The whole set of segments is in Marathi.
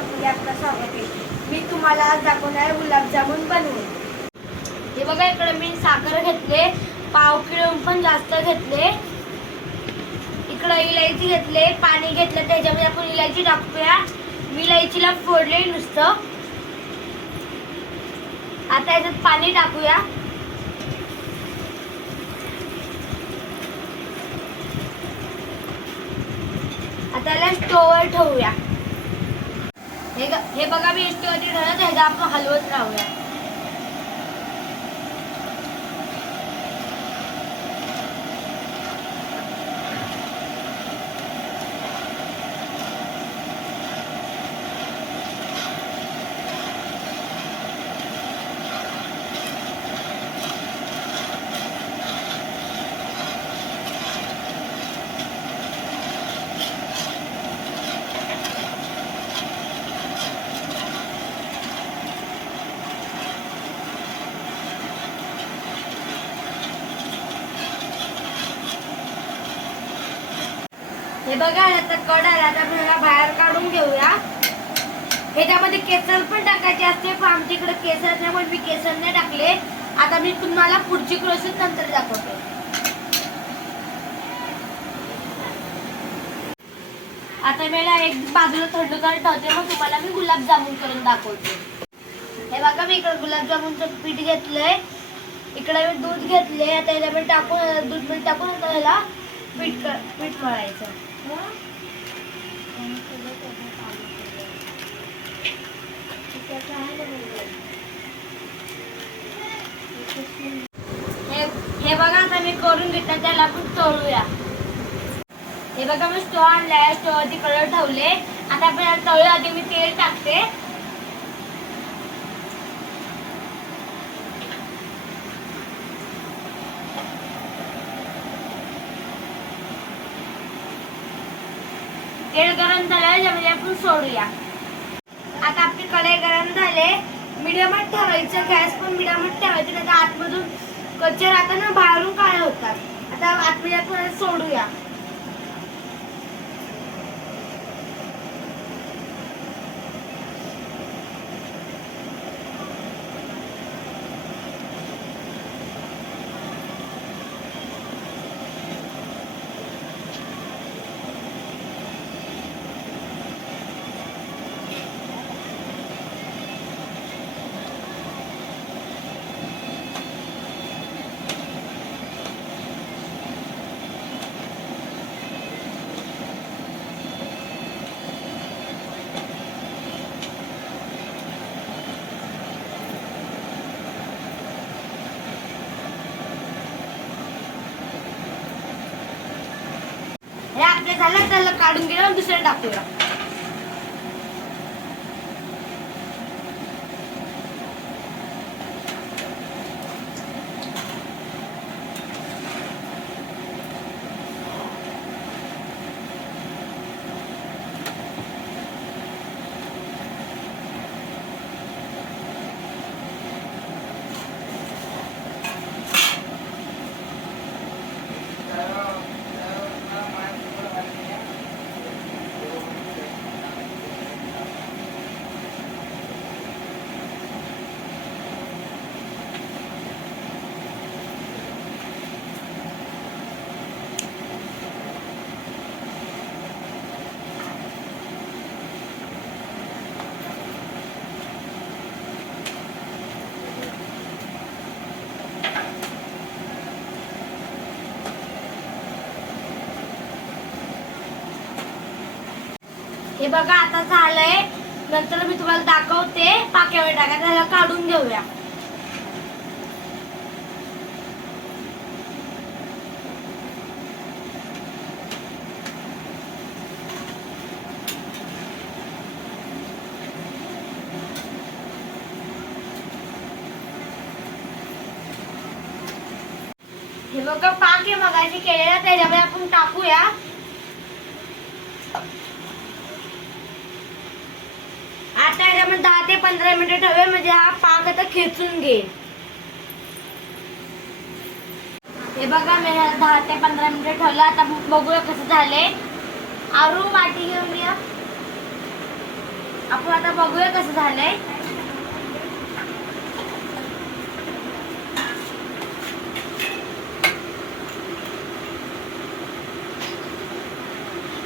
ब्लॉगमध्ये आपलं स्वागत आहे। मी तुम्हाला आज दाखवणार आहे गुलाबजामुन बनवून। हे बघा, इकडे मी साखर घेतले, पाव किलो पण जास्त घेतले। इकडे इलायची घेतले, पाणी घेतलं, त्याच्यामध्ये आपण इलायची टाकूया। मी इलायचीला फोडले नुसतं। आता याच्यात पाणी टाकूया। आता याला स्टोवर ठेवूया। हे बघा, मी स्टोवरती ठेवलं, त्याला आपण हलवत राहूया। हे बघा, आता कड आला, आता आपल्याला बाहेर काढून घेऊया। ह्याच्यामध्ये केसर पण टाकायचे असते, पण आमच्याकडे केसर नाही म्हणून मी केसर नाही टाकले। आता मी तुम्हाला पुढची प्रोसेस नंतर दाखवते। आता मला एक बाजूला थंड करत ठेवते, मग तुम्हाला मी गुलाबजामुन करून दाखवते। हे बघा, मी इकडे गुलाबजामुनचं पीठ घेतलंय, इकडे मी दूध घेतले। आता याच्यामध्ये टाकून दूध मीठ टाकून आता ह्याला पीठ मळायचं। हे बघा, आता मी करून घेतलं, त्याला आपण तळूया। हे बघा, मी स्टोव आणलाय, स्टोवरती कलर ठेवले। आता आपण तळूया। आधी मी तेल टाकते। तेल गरम झालं, त्यामध्ये आपण सोडूया। आता आपली कढई गरम झाले, मीडियमच ठेवायचं, गॅस पण मीडियमच ठेवायचं, नाही तर आतमधून कच्चे राहताना बाहेरून काळे होतात। आता आतमध्ये आपण सोडूया। हे आपले झालं, त्याला काढून गेलं, दुसरे टाकूया। हे बघा, आता झालंय। नंतर मी तुम्हाला दाखवते। पाक्यावर टाकायचं, त्याला काढून घेऊया। हे बघा, पाक हे मगाशी केलेला, त्याच्यामध्ये आपण टाकूया। आता याच्यामध्ये 10 ते 15 मिनिटे ठेवूया, म्हणजे हा पाक आता खेचून घेईल। हे बघा, मी 10 ते 15 मिनिटे ठेवलं। आता बघूया कसं झालंय। आरू वाटी घेऊन या। आपण आता बघूया कसं झालंय.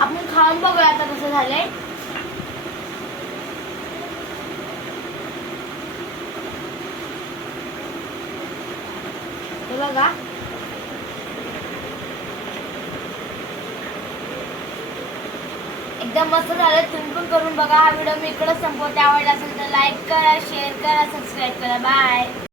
आपण खाऊन बघूया आता कसं झालंय. हे बघा. एकदम मस्त झालं. तुम्ही पण करून बघा. हा व्हिडिओ मी इकडे संपवते. आवडला असेल तर लाईक करा, शेअर करा, सबस्क्राईब करा. बाय.